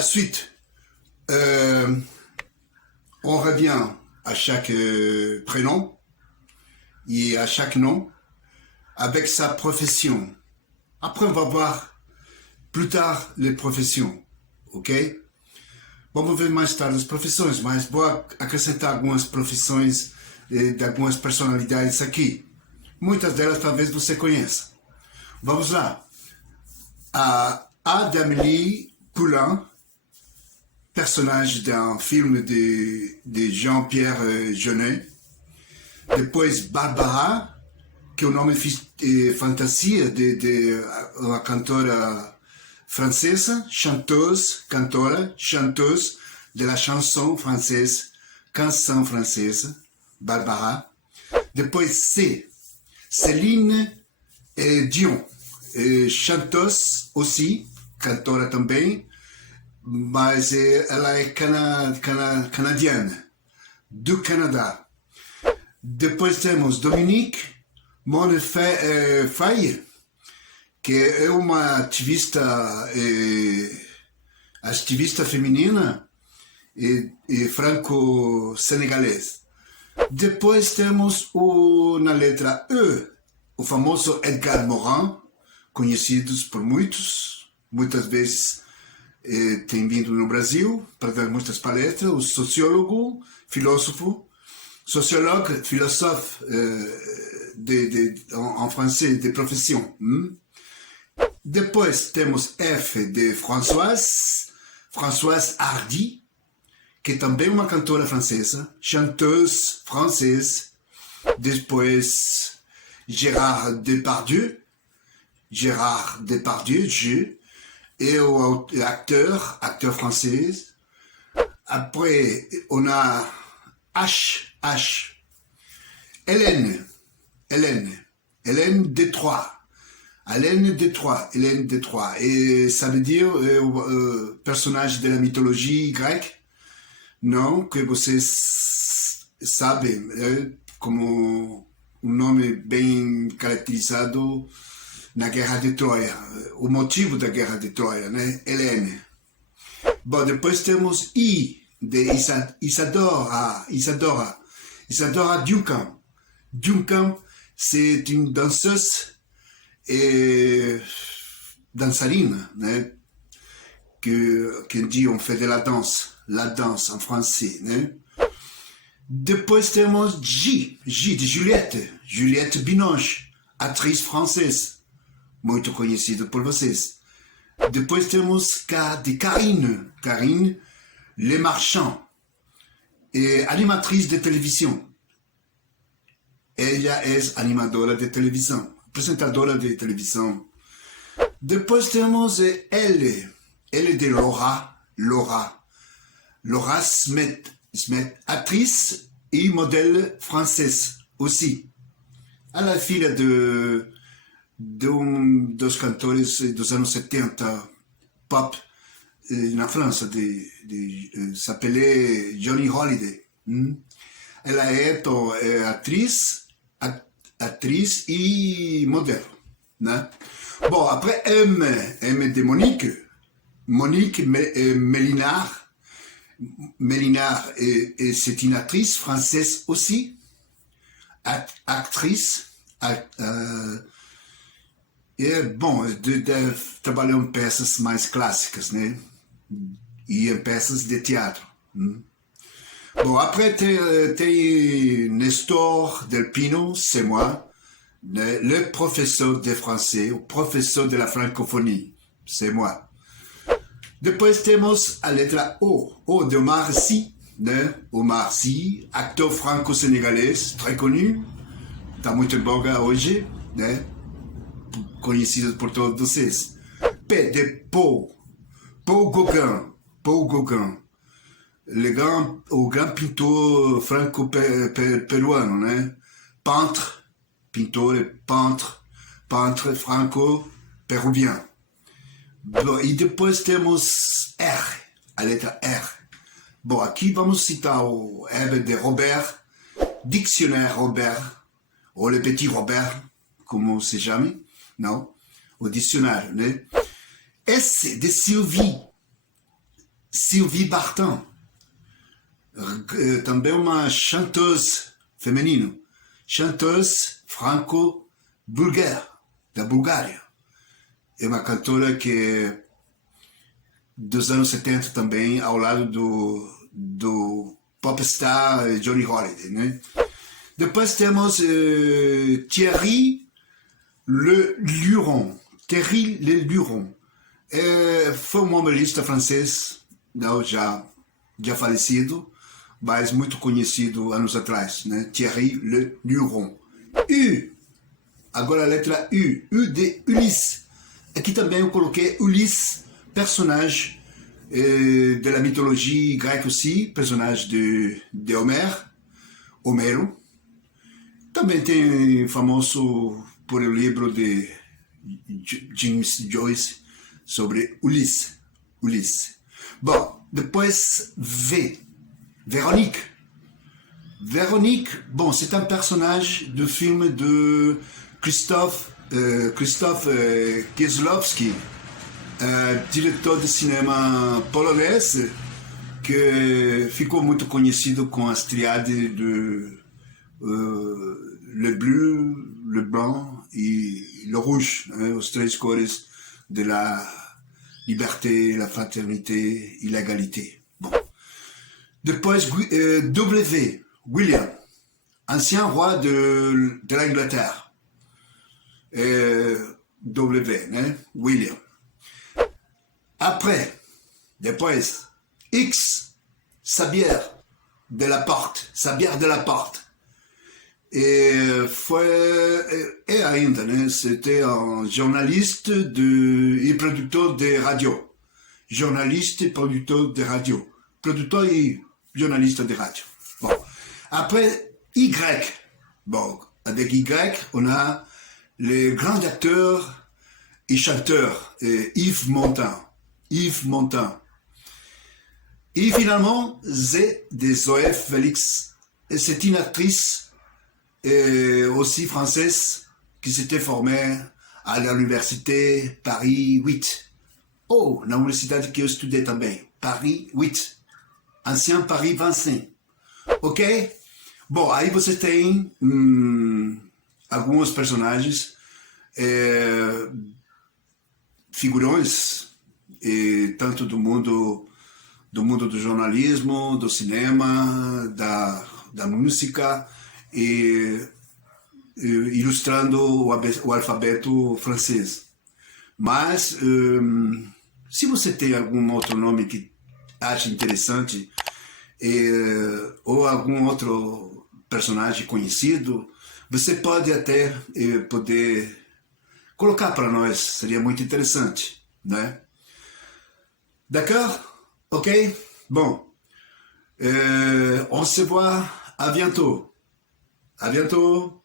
la suite, on revient à chaque prénom et à chaque nom avec sa profession. Après, on va voir plus tard les profissões, ok? Vamos ver mais tarde as profissões, mas vou acrescentar algumas profissões de algumas personalidades aqui. Muitas delas talvez você conheça. Vamos lá. A Amélie Poulain, personagem d'un filme de Jean-Pierre Jeunet. Depois Barbara, que é o nome fantasia de uma cantora francesa, cantora, chanteuse de la chanson française, canção francesa, Barbara. Depois Céline Dion, chanteuse aussi, cantora também, mas ela é canadiana, do Canadá. Depois temos Dominique Montefaille, que é uma ativista feminina e franco-senegalesa. Depois temos na letra E, o famoso Edgar Morin, conhecidos por muitas vezes tem vindo no Brasil para dar muitas palestras, o sociólogo, filósofo, philosophe en français, de profissão. Depois temos F de Françoise Hardy, que também é uma cantora francesa, chanteuse française. Depois Gérard Depardieu, et o acteur français. Après, on a H. Hélène Détroit. Hélène Détroit. Et ça veut dire personnage de la mythologie grecque. Não, que vocês sabem, como um nome bem caracterizado na Guerra de Troia. O motivo da Guerra de Troia, né? Hélène. Bom, depois temos I, de Isadora Duncan. Duncan, c'est une danseuse et dançarine, né? Que dit on fait de la danse en français, né? Depois temos J de Juliette Binoche, atriz francesa, muito conhecida por vocês. Depois temos K de Karine Lemarchand, animatriz de televisão. Ela é animadora de televisão, apresentadora de televisão. Depois temos L de Laura Smith, atriz e modelo francesa aussi. Ela é filha de dos cantores dos anos 70, pop, na França, s'appelait Johnny Holiday. Ela é atriz e modelo, né? Bon, après M de Monique Mélinard, c'est une actrice française aussi, actrice, bom, trabalhou em peças mais clássicas, né? E em peças de teatro. Bon, après, t'es Nestor Del Pino, c'est moi, le professeur de français, o professeur de la francophonie, c'est moi. Depois temos a letra O de Omar Sy, né? Omar Sy, acteur franco-senegalês, très connu, está muito em voga hoje, né? Conhecido por todos vocês. P de Paul Gauguin, o grand pintor franco-peruano, né? Peintre franco-peruvien. E depois temos R, a letra R. Bom, aqui vamos citar o R de Robert, Dictionnaire Robert, ou Le Petit Robert, como se chame, não? O dicionário, né? S de Sylvie, Sylvie Vartan, também uma chanteuse feminina, chanteuse franco-bulgare, da Bulgária. É uma cantora que dos anos 70 também, ao lado do popstar Johnny Holiday, né? Depois temos Thierry Le Luron. Thierry Le Luron. Foi um humorista francês, não, já falecido, mas muito conhecido anos atrás, né? Thierry Le Luron. Agora a letra U de Ulysse. Aqui também eu coloquei Ulysse, personagem da mitologia grecca aussi, personagem de Homero. Também tem famoso por o livro de James Joyce sobre Ulysse. Bom, depois Véronique. Véronique, bon, c'est un personnage du film de Krzysztof Kieslowski, diretor de cinema polonês, que ficou muito conhecido com as triades de le bleu, le blanc e le rouge, né, os três cores de la liberté, la fraternité e l'égalité. Bon. Depois, William, ancien roi de l'Angleterre. Né? William. Après, depois, X, Sabière de la Porte. E ainda, né? C'était un journaliste e produtor de radio. Jornalista e produtor de radio. Produtor e jornalista de radio. Bon. Après, Y. Bon, avec Y, on a le grand acteur et chanteur Yves Montand. Et finalement, Z de Zoé Félix. C'est une actrice aussi française qui s'était formée à l'université Paris 8. Oh, na universidade que eu estudei também, Paris 8. Ancien Paris 25. Ok? Bom, aí você tem alguns personagens, figurões, tanto do mundo do jornalismo, do cinema, da música, ilustrando o alfabeto francês. Mas, se você tem algum outro nome que acha interessante, ou algum outro personagem conhecido, você pode até poder colocar para nós, seria muito interessante, né? D'accord? Ok? Bon. On se voit à bientôt. À bientôt.